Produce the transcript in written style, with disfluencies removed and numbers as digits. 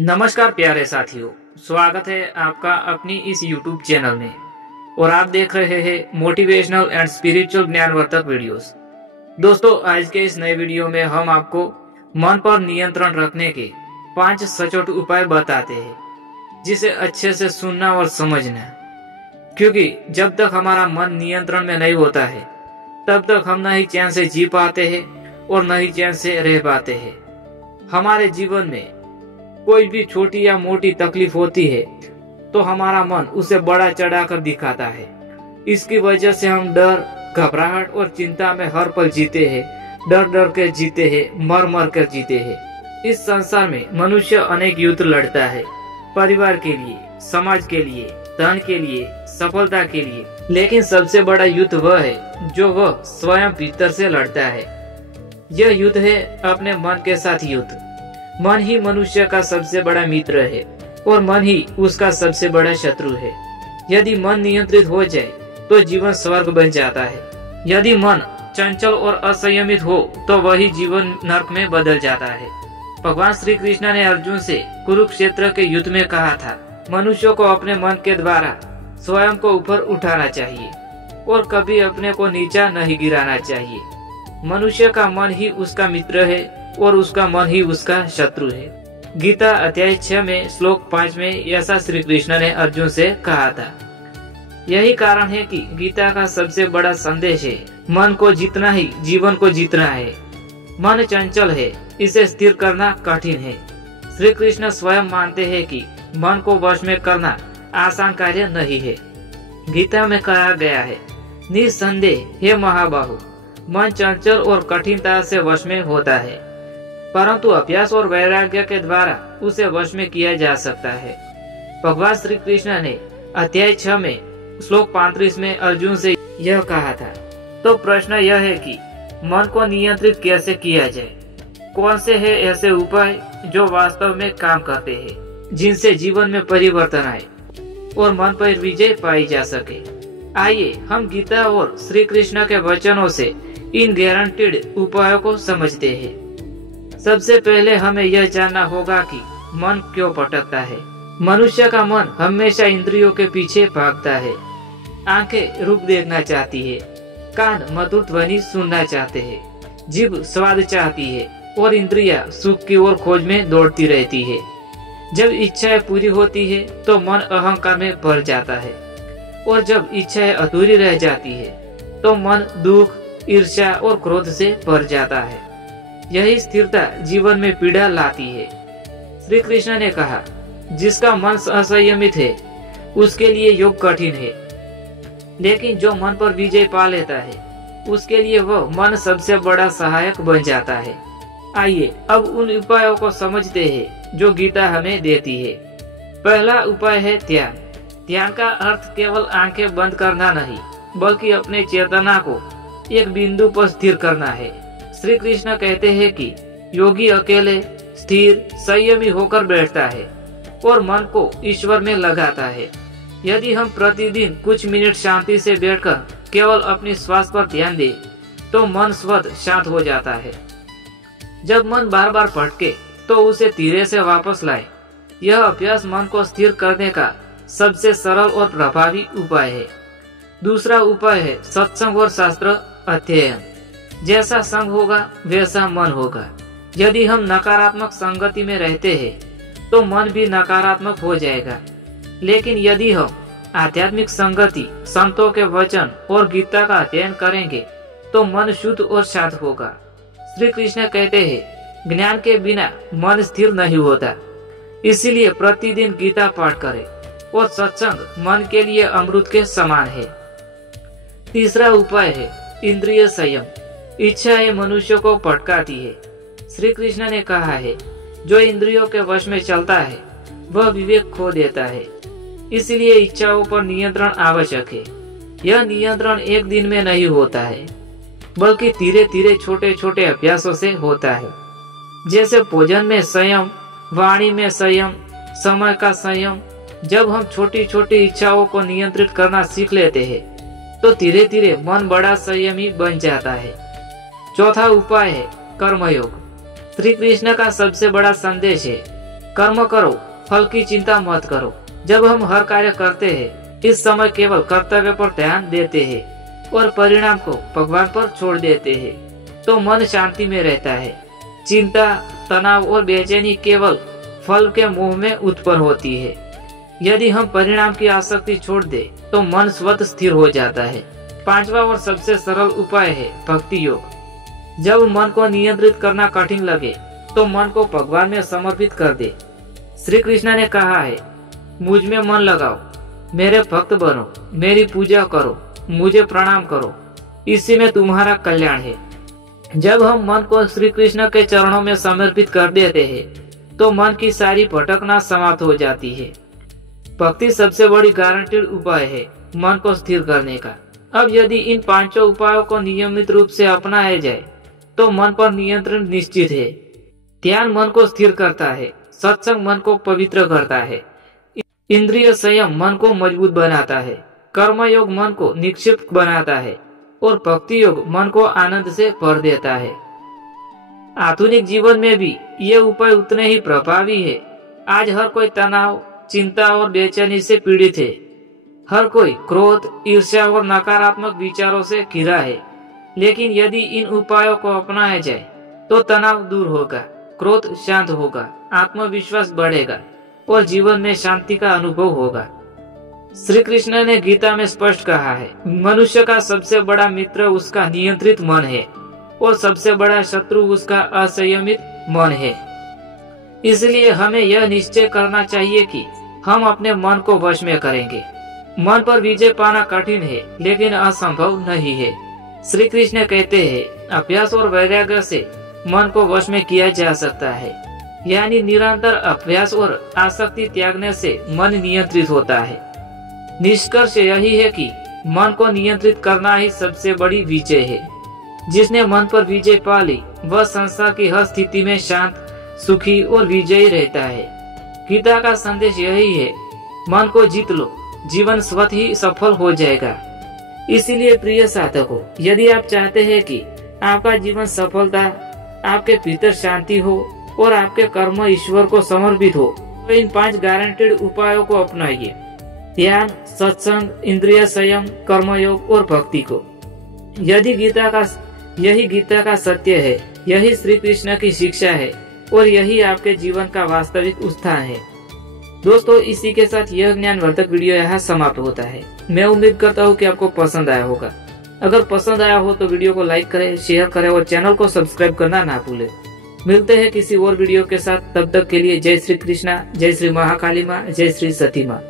नमस्कार प्यारे साथियों, स्वागत है आपका अपनी इस YouTube चैनल में और आप देख रहे हैं मोटिवेशनल एंड स्पिरिचुअल ज्ञानवर्धक वीडियोस। दोस्तों, आज के इस नए वीडियो में हम आपको मन पर नियंत्रण रखने के 5 सचोट उपाय बताते हैं, जिसे अच्छे से सुनना और समझना, क्योंकि जब तक हमारा मन नियंत्रण में नहीं होता है तब तक हम न ही चैन से जी पाते हैं और न ही चैन से रह पाते हैं। हमारे जीवन में कोई भी छोटी या मोटी तकलीफ होती है तो हमारा मन उसे बड़ा चढ़ाकर दिखाता है। इसकी वजह से हम डर, घबराहट और चिंता में हर पल जीते हैं, डर डर कर जीते हैं, मर मर कर जीते हैं। इस संसार में मनुष्य अनेक युद्ध लड़ता है, परिवार के लिए, समाज के लिए, धन के लिए, सफलता के लिए, लेकिन सबसे बड़ा युद्ध वह है जो वह स्वयं भीतर से लड़ता है। यह युद्ध है अपने मन के साथ युद्ध। मन ही मनुष्य का सबसे बड़ा मित्र है और मन ही उसका सबसे बड़ा शत्रु है। यदि मन नियंत्रित हो जाए तो जीवन स्वर्ग बन जाता है। यदि मन चंचल और असंयमित हो तो वही जीवन नरक में बदल जाता है। भगवान श्री कृष्ण ने अर्जुन से कुरुक्षेत्र के युद्ध में कहा था, मनुष्य को अपने मन के द्वारा स्वयं को ऊपर उठाना चाहिए और कभी अपने को नीचा नहीं गिराना चाहिए। मनुष्य का मन ही उसका मित्र है और उसका मन ही उसका शत्रु है। गीता अध्याय 6 में श्लोक 5 में ऐसा श्री कृष्ण ने अर्जुन से कहा था। यही कारण है कि गीता का सबसे बड़ा संदेश है, मन को जीतना ही जीवन को जीतना है। मन चंचल है, इसे स्थिर करना कठिन है। श्री कृष्ण स्वयं मानते हैं कि मन को वश में करना आसान कार्य नहीं है। गीता में कहा गया है, निस्संदेह हे महाबाहु, मन चंचल और कठिनता से वश में होता है, परंतु अभ्यास और वैराग्य के द्वारा उसे वश में किया जा सकता है। भगवान श्री कृष्ण ने अध्याय 6 में श्लोक 35 में अर्जुन से यह कहा था। तो प्रश्न यह है कि मन को नियंत्रित कैसे किया जाए? कौन से हैं ऐसे उपाय जो वास्तव में काम करते हैं, जिनसे जीवन में परिवर्तन आए और मन पर विजय पाई जा सके? आइए हम गीता और श्री कृष्ण के वचनों से इन गारंटीड उपायों को समझते हैं। सबसे पहले हमें यह जानना होगा कि मन क्यों भटकता है। मनुष्य का मन हमेशा इंद्रियों के पीछे भागता है। आंखें रूप देखना चाहती है, कान मधुर ध्वनि सुनना चाहते हैं, जीभ स्वाद चाहती है और इंद्रियां सुख की ओर खोज में दौड़ती रहती है। जब इच्छाएं पूरी होती है तो मन अहंकार में भर जाता है और जब इच्छाएं अधूरी रह जाती है तो मन दुख, ईर्ष्या और क्रोध से भर जाता है। यही स्थिरता जीवन में पीड़ा लाती है। श्री कृष्ण ने कहा, जिसका मन असंयमित है उसके लिए योग कठिन है, लेकिन जो मन पर विजय पा लेता है उसके लिए वह मन सबसे बड़ा सहायक बन जाता है। आइए अब उन उपायों को समझते हैं जो गीता हमें देती है। पहला उपाय है ध्यान। ध्यान का अर्थ केवल आंखें बंद करना नहीं, बल्कि अपने चेतना को एक बिंदु पर स्थिर करना है। श्री कृष्ण कहते हैं कि योगी अकेले स्थिर संयमी होकर बैठता है और मन को ईश्वर में लगाता है। यदि हम प्रतिदिन कुछ मिनट शांति से बैठकर केवल अपनी श्वास पर ध्यान दें तो मन स्वतः शांत हो जाता है। जब मन बार बार भटके तो उसे धीरे से वापस लाए। यह अभ्यास मन को स्थिर करने का सबसे सरल और प्रभावी उपाय है। दूसरा उपाय है सत्संग और शास्त्र अध्ययन। जैसा संग होगा वैसा मन होगा। यदि हम नकारात्मक संगति में रहते हैं तो मन भी नकारात्मक हो जाएगा, लेकिन यदि हम आध्यात्मिक संगति, संतों के वचन और गीता का अध्ययन करेंगे तो मन शुद्ध और शांत होगा। श्री कृष्ण कहते हैं, ज्ञान के बिना मन स्थिर नहीं होता, इसीलिए प्रतिदिन गीता पाठ करें और सत्संग मन के लिए अमृत के समान है। तीसरा उपाय है इंद्रिय संयम। इच्छाएं मनुष्य को भटकाती है। श्री कृष्ण ने कहा है, जो इंद्रियों के वश में चलता है वह विवेक खो देता है। इसलिए इच्छाओं पर नियंत्रण आवश्यक है। यह नियंत्रण एक दिन में नहीं होता है, बल्कि धीरे धीरे छोटे छोटे अभ्यासों से होता है। जैसे भोजन में संयम, वाणी में संयम, समय का संयम। जब हम छोटी छोटी इच्छाओं को नियंत्रित करना सीख लेते हैं तो धीरे धीरे मन बड़ा संयमी बन जाता है। चौथा उपाय है कर्मयोग। श्री कृष्ण का सबसे बड़ा संदेश है, कर्म करो, फल की चिंता मत करो। जब हम हर कार्य करते हैं, इस समय केवल कर्तव्य पर ध्यान देते हैं और परिणाम को भगवान पर छोड़ देते हैं, तो मन शांति में रहता है। चिंता, तनाव और बेचैनी केवल फल के मोह में उत्पन्न होती है। यदि हम परिणाम की आसक्ति छोड़ दे तो मन स्वतः स्थिर हो जाता है। पांचवा और सबसे सरल उपाय है भक्ति योग। जब मन को नियंत्रित करना कठिन लगे तो मन को भगवान में समर्पित कर दे। श्री कृष्ण ने कहा है, मुझ में मन लगाओ, मेरे भक्त बनो, मेरी पूजा करो, मुझे प्रणाम करो, इसी में तुम्हारा कल्याण है। जब हम मन को श्री कृष्ण के चरणों में समर्पित कर देते हैं तो मन की सारी भटकना समाप्त हो जाती है। भक्ति सबसे बड़ी गारंटीड उपाय है मन को स्थिर करने का। अब यदि इन पांचों उपायों को नियमित रूप से अपनाया जाए तो मन पर नियंत्रण निश्चित है। ध्यान मन को स्थिर करता है, सत्संग मन को पवित्र करता है, इंद्रिय संयम मन को मजबूत बनाता है, कर्म योग मन को निक्षिप्त बनाता है और भक्ति योग मन को आनंद से भर देता है। आधुनिक जीवन में भी ये उपाय उतने ही प्रभावी है। आज हर कोई तनाव, चिंता और बेचैनी से पीड़ित है। हर कोई क्रोध, ईर्ष्या और नकारात्मक विचारों से घिरा है। लेकिन यदि इन उपायों को अपनाया जाए तो तनाव दूर होगा, क्रोध शांत होगा, आत्मविश्वास बढ़ेगा और जीवन में शांति का अनुभव होगा। श्री कृष्ण ने गीता में स्पष्ट कहा है, मनुष्य का सबसे बड़ा मित्र उसका नियंत्रित मन है और सबसे बड़ा शत्रु उसका असंयमित मन है। इसलिए हमें यह निश्चय करना चाहिए कि हम अपने मन को वश में करेंगे। मन पर विजय पाना कठिन है लेकिन असंभव नहीं है। श्री कृष्ण कहते हैं, अभ्यास और वैराग्य से मन को वश में किया जा सकता है। यानी निरंतर अभ्यास और आसक्ति त्यागने से मन नियंत्रित होता है। निष्कर्ष यही है कि मन को नियंत्रित करना ही सबसे बड़ी विजय है। जिसने मन पर विजय पा ली वह संसार की हर स्थिति में शांत, सुखी और विजयी रहता है। गीता का संदेश यही है, मन को जीत लो, जीवन स्वतः ही सफल हो जाएगा। इसीलिए प्रिय साधकों, यदि आप चाहते हैं कि आपका जीवन सफलता, आपके भीतर शांति हो और आपके कर्म ईश्वर को समर्पित हो, तो इन 5 गारंटीड उपायों को अपनाइए। ध्यान, सत्संग, इंद्रिय संयम, कर्मयोग और भक्ति को। यदि यही गीता का सत्य है, यही श्री कृष्ण की शिक्षा है और यही आपके जीवन का वास्तविक उत्थान है। दोस्तों, इसी के साथ यह ज्ञानवर्धक वीडियो यहाँ समाप्त होता है। मैं उम्मीद करता हूँ कि आपको पसंद आया होगा। अगर पसंद आया हो तो वीडियो को लाइक करें, शेयर करें और चैनल को सब्सक्राइब करना ना भूलें। मिलते हैं किसी और वीडियो के साथ, तब तक के लिए जय श्री कृष्णा, जय श्री महाकाली माँ, जय श्री सती माँ।